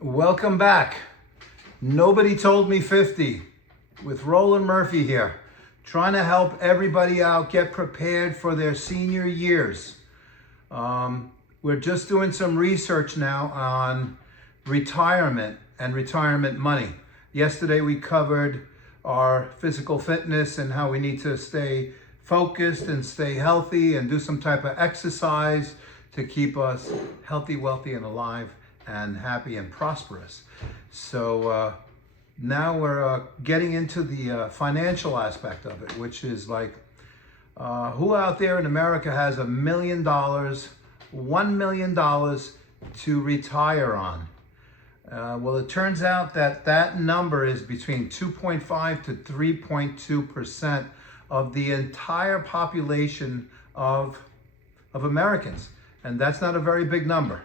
Welcome back. Nobody told me 50 with Roland Murphy here, trying to help everybody out get prepared for their senior years. We're just doing some research now on retirement and retirement money. Yesterday we covered our physical fitness and how we need to stay focused and stay healthy and do some type of exercise to keep us healthy, wealthy, and alive and happy and prosperous. So now we're getting into the financial aspect of it, which is like, who out there in America has $1 million, $1 million to retire on? Well, it turns out that that number is between 2.5 to 3.2% of the entire population of Americans. And that's not a very big number.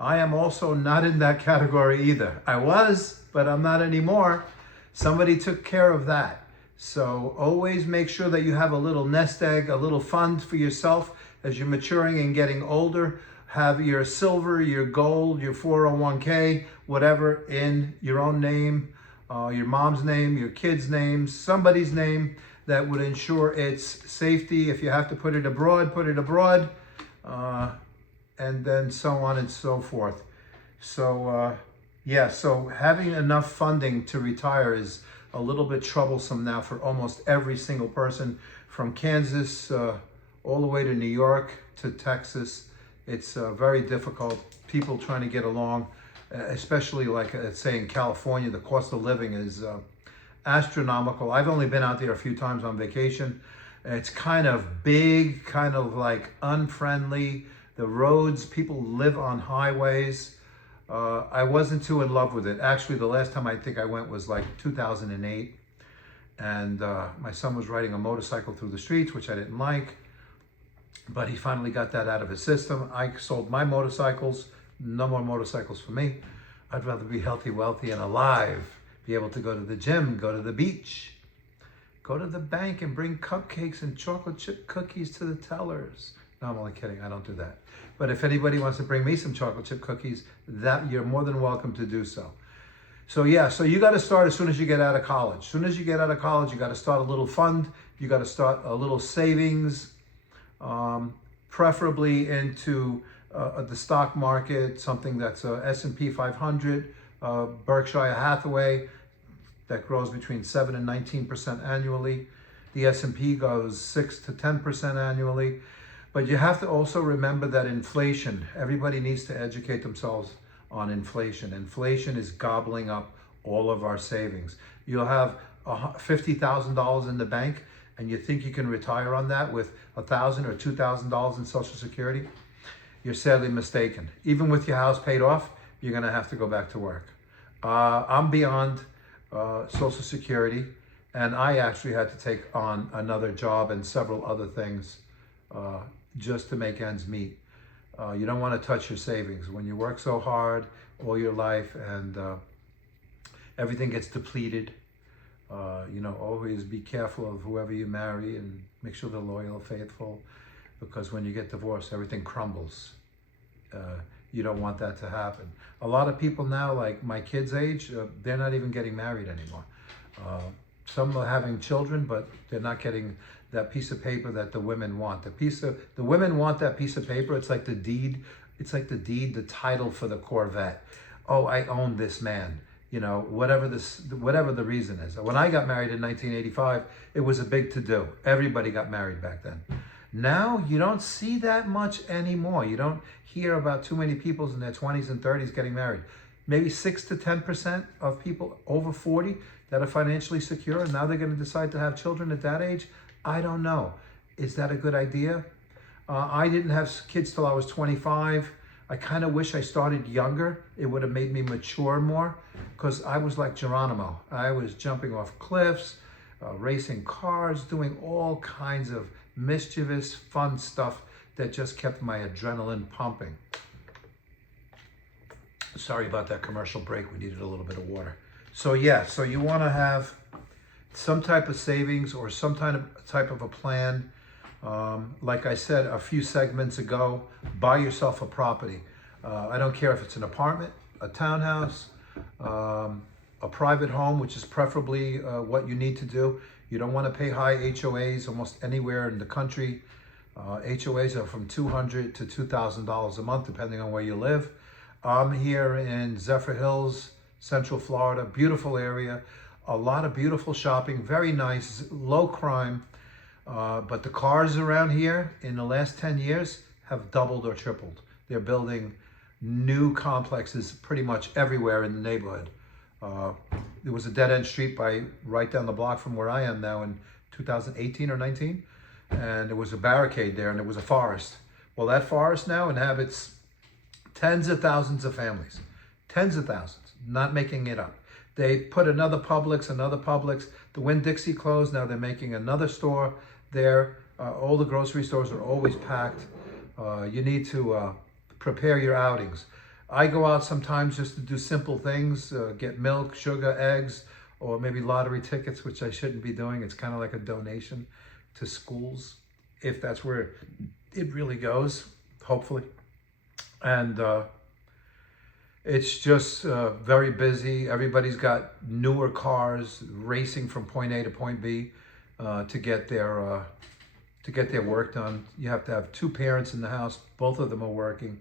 I am also not in that category either. I was, but I'm not anymore. Somebody took care of that. So always make sure that you have a little nest egg, a little fund for yourself as you're maturing and getting older. Have your silver, your gold, your 401k, whatever in your own name, your mom's name, your kid's name, somebody's name that would ensure its safety. If you have to put it abroad, put it abroad. And then so on and so forth. So so having enough funding to retire is a little bit troublesome now for almost every single person, from Kansas all the way to New York to Texas. It's very difficult. People trying to get along, especially like say in California, the cost of living is astronomical. I've only been out there a few times on vacation. It's kind of big, kind of like unfriendly. The roads, people live on highways. I wasn't too in love with it. Actually, the last time I think I went was like 2008. And my son was riding a motorcycle through the streets, which I didn't like. But he finally got that out of his system. I sold my motorcycles. No more motorcycles for me. I'd rather be healthy, wealthy, and alive. Be able to go to the gym, go to the beach, go to the bank and bring cupcakes and chocolate chip cookies to the tellers. No, I'm only kidding. I don't do that. But if anybody wants to bring me some chocolate chip cookies, that you're more than welcome to do so. So you got to start as soon as you get out of college. As soon as you get out of college, you got to start a little fund. You got to start a little savings, preferably into the stock market, something that's S&P 500, Berkshire Hathaway, that grows between 7 and 19% annually. The S&P goes 6 to 10% annually. But you have to also remember that inflation, everybody needs to educate themselves on inflation. Inflation is gobbling up all of our savings. You'll have $50,000 in the bank and you think you can retire on that with $1,000 or $2,000 in Social Security. You're sadly mistaken. Even with your house paid off, you're gonna have to go back to work. I'm beyond Social Security, and I actually had to take on another job and several other things just to make ends meet. You don't want to touch your savings when you work so hard all your life and everything gets depleted. Always be careful of whoever you marry and make sure they're loyal, faithful, because when you get divorced, everything crumbles. You don't want that to happen. A lot of people now, like my kids' age, they're not even getting married anymore. Some are having children, but they're not getting that piece of paper that the women want. The women want that piece of paper. It's like the deed. It's like the title for the Corvette. Oh, I own this man. Whatever the reason is. When I got married in 1985, it was a big to-do. Everybody got married back then. Now you don't see that much anymore. You don't hear about too many people in their 20s and 30s getting married. Maybe 6 to 10% of people over 40 that are financially secure, and now they're going to decide to have children at that age. I don't know. Is that a good idea? I didn't have kids till I was 25. I kind of wish I started younger. It would have made me mature more, because I was like Geronimo. I was jumping off cliffs, racing cars, doing all kinds of mischievous, fun stuff that just kept my adrenaline pumping. Sorry about that commercial break. We needed a little bit of water. So you want to have some type of savings or some type of a plan. Like I said a few segments ago, buy yourself a property. I don't care if it's an apartment, a townhouse, a private home, which is preferably what you need to do. You don't want to pay high HOAs almost anywhere in the country. HOAs are from $200 to $2,000 a month, depending on where you live. I'm here in Zephyr Hills, Central Florida, beautiful area, a lot of beautiful shopping, very nice, low crime. But the cars around here in the last 10 years have doubled or tripled. They're building new complexes pretty much everywhere in the neighborhood. There was a dead-end street right down the block from where I am now in 2018 or 19, and there was a barricade there, and there was a forest. Well, that forest now inhabits tens of thousands of families, tens of thousands, not making it up. They put another Publix. The Winn-Dixie closed, now they're making another store there. All the grocery stores are always packed. You need to prepare your outings. I go out sometimes just to do simple things, get milk, sugar, eggs, or maybe lottery tickets, which I shouldn't be doing. It's kind of like a donation to schools, if that's where it really goes, hopefully. And it's just very busy. Everybody's got newer cars racing from point A to point B to get their work done. You have to have two parents in the house. Both of them are working.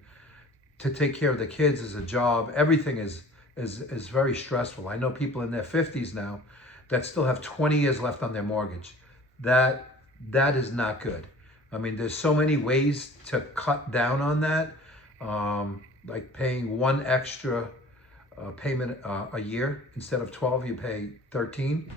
To take care of the kids is a job. Everything is very stressful. I know people in their 50s now that still have 20 years left on their mortgage. That is not good. I mean, there's so many ways to cut down on that. Like paying one extra payment a year. Instead of 12, you pay 13,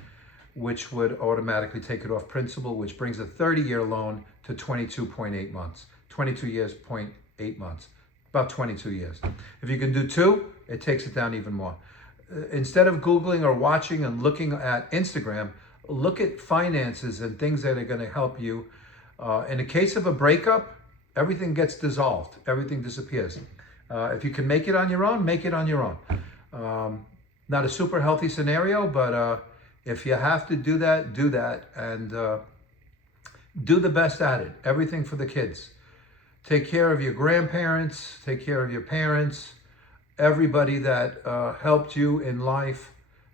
which would automatically take it off principal, which brings a 30-year loan to 22.8 months. 22 years, 0.8 months. About 22 years. If you can do 2, it takes it down even more. Instead of Googling or watching and looking at Instagram, look at finances and things that are going to help you. In the case of a breakup, everything gets dissolved. Everything disappears. If you can make it on your own, make it on your own. Not a super healthy scenario, but if you have to do that, do that. And do the best at it. Everything for the kids. Take care of your grandparents, take care of your parents, everybody that helped you in life.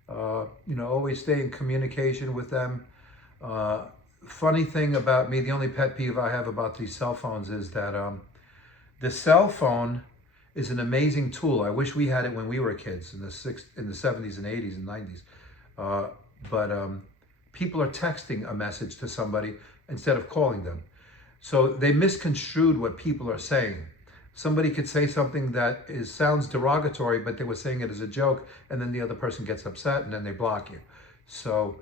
Always stay in communication with them. Funny thing about me, the only pet peeve I have about these cell phones is that the cell phone is an amazing tool. I wish we had it when we were kids in the 70s and 80s and 90s. But people are texting a message to somebody instead of calling them. So they misconstrued what people are saying. Somebody could say something that sounds derogatory, but they were saying it as a joke, and then the other person gets upset, and then they block you. So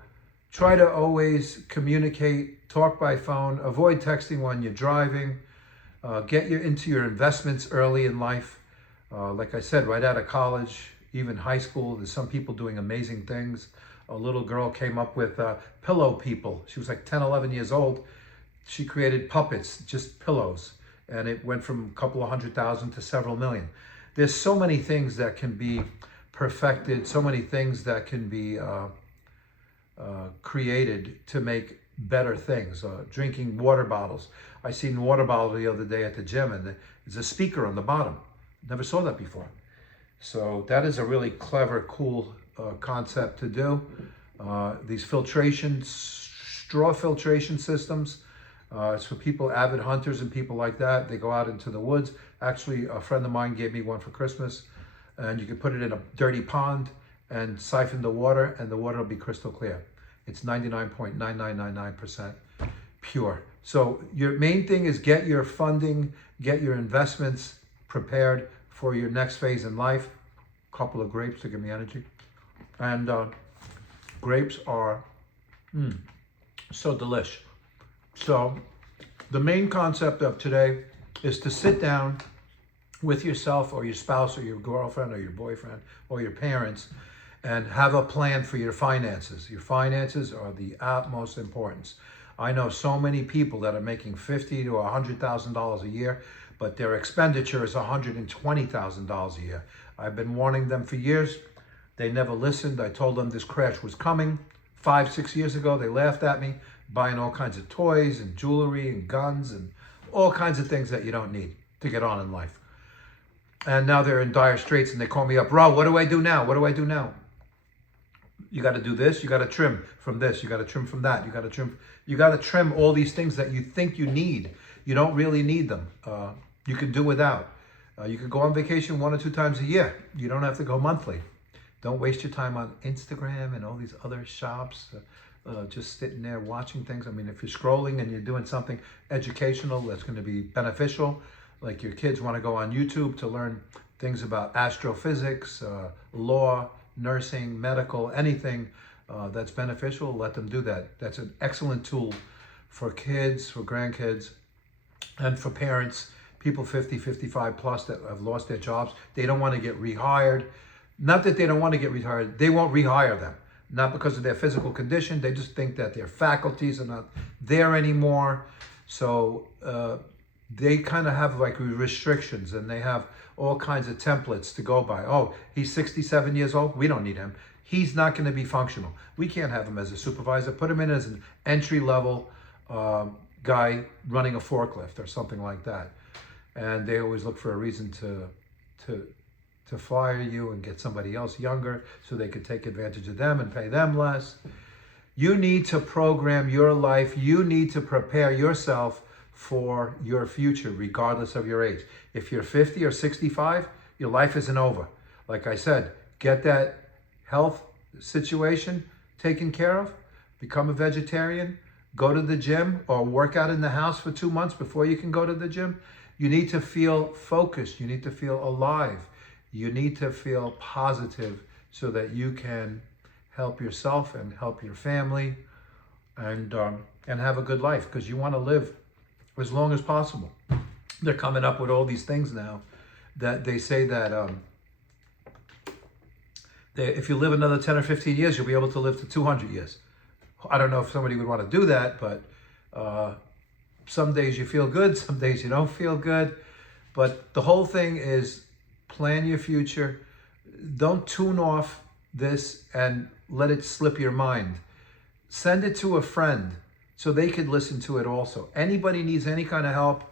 try to always communicate, talk by phone, avoid texting when you're driving, get into your investments early in life. Like I said, right out of college, even high school, there's some people doing amazing things. A little girl came up with pillow people. She was like 10, 11 years old. She created puppets, just pillows, and it went from a couple of 100,000 to several million. There's so many things that can be perfected, so many things that can be created to make better things. Drinking water bottles. I seen a water bottle the other day at the gym, and there's a speaker on the bottom. Never saw that before. So that is a really clever, cool concept to do. These straw filtration systems. It's for people, avid hunters and people like that. They go out into the woods. Actually, a friend of mine gave me one for Christmas, and you can put it in a dirty pond and siphon the water, and the water will be crystal clear. It's 99.9999% pure. So your main thing is get your funding, get your investments prepared for your next phase in life. A couple of grapes to give me energy. And grapes are so delish. So the main concept of today is to sit down with yourself or your spouse or your girlfriend or your boyfriend or your parents and have a plan for your finances. Your finances are the utmost importance. I know so many people that are making $50,000 to $100,000 a year, but their expenditure is $120,000 a year. I've been warning them for years. They never listened. I told them this crash was coming 5, 6 years ago. They laughed at me, buying all kinds of toys and jewelry and guns and all kinds of things that you don't need to get on in life. and now they're in dire straits and they call me up, Ro, what do I do now? What do I do now? You got to do this. You got to trim from this. You got to trim from that. You got to trim. You got to trim all these things that you think you need. You don't really need them. You can do without. You can go on vacation 1 or 2 times a year. You don't have to go monthly. Don't waste your time on Instagram and all these other shops. Just sitting there watching things. I mean, if you're scrolling and you're doing something educational that's going to be beneficial, like your kids want to go on YouTube to learn things about astrophysics, law, nursing, medical, anything that's beneficial, let them do that. That's an excellent tool for kids, for grandkids, and for parents, people 50, 55 plus that have lost their jobs. They don't want to get rehired. Not that they don't want to get rehired, they won't rehire them. Not because of their physical condition, they just think that their faculties are not there anymore. So they kind of have like restrictions, and they have all kinds of templates to go by. Oh, he's 67 years old. We don't need him. He's not going to be functional. We can't have him as a supervisor. Put him in as an entry-level guy running a forklift or something like that. And they always look for a reason to fire you and get somebody else younger so they could take advantage of them and pay them less. You need to program your life. You need to prepare yourself for your future, regardless of your age. If you're 50 or 65, your life isn't over. Like I said, get that health situation taken care of, become a vegetarian, go to the gym or work out in the house for 2 months before you can go to the gym. You need to feel focused. You need to feel alive. You need to feel positive so that you can help yourself and help your family and have a good life, because you want to live as long as possible. They're coming up with all these things now that they say that if you live another 10 or 15 years, you'll be able to live to 200 years. I don't know if somebody would want to do that, but some days you feel good, some days you don't feel good. But the whole thing is plan your future. Don't tune off this and let it slip your mind. Send it to a friend so they could listen to it also. Anybody needs any kind of help,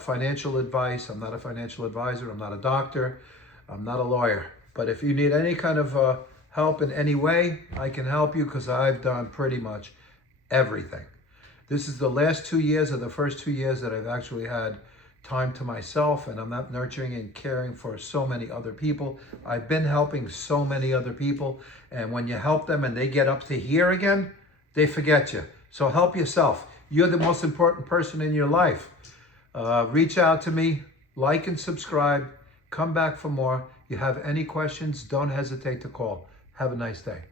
financial advice. I'm not a financial advisor. I'm not a doctor. I'm not a lawyer. But if you need any kind of help in any way, I can help you, because I've done pretty much everything. This is the last 2 years or the first 2 years that I've actually had time to myself, and I'm not nurturing and caring for so many other people. I've been helping so many other people, and when you help them and they get up to here again, they forget you. So help yourself. You're the most important person in your life. Reach out to me, like and subscribe, come back for more. You have any questions, don't hesitate to call. Have a nice day.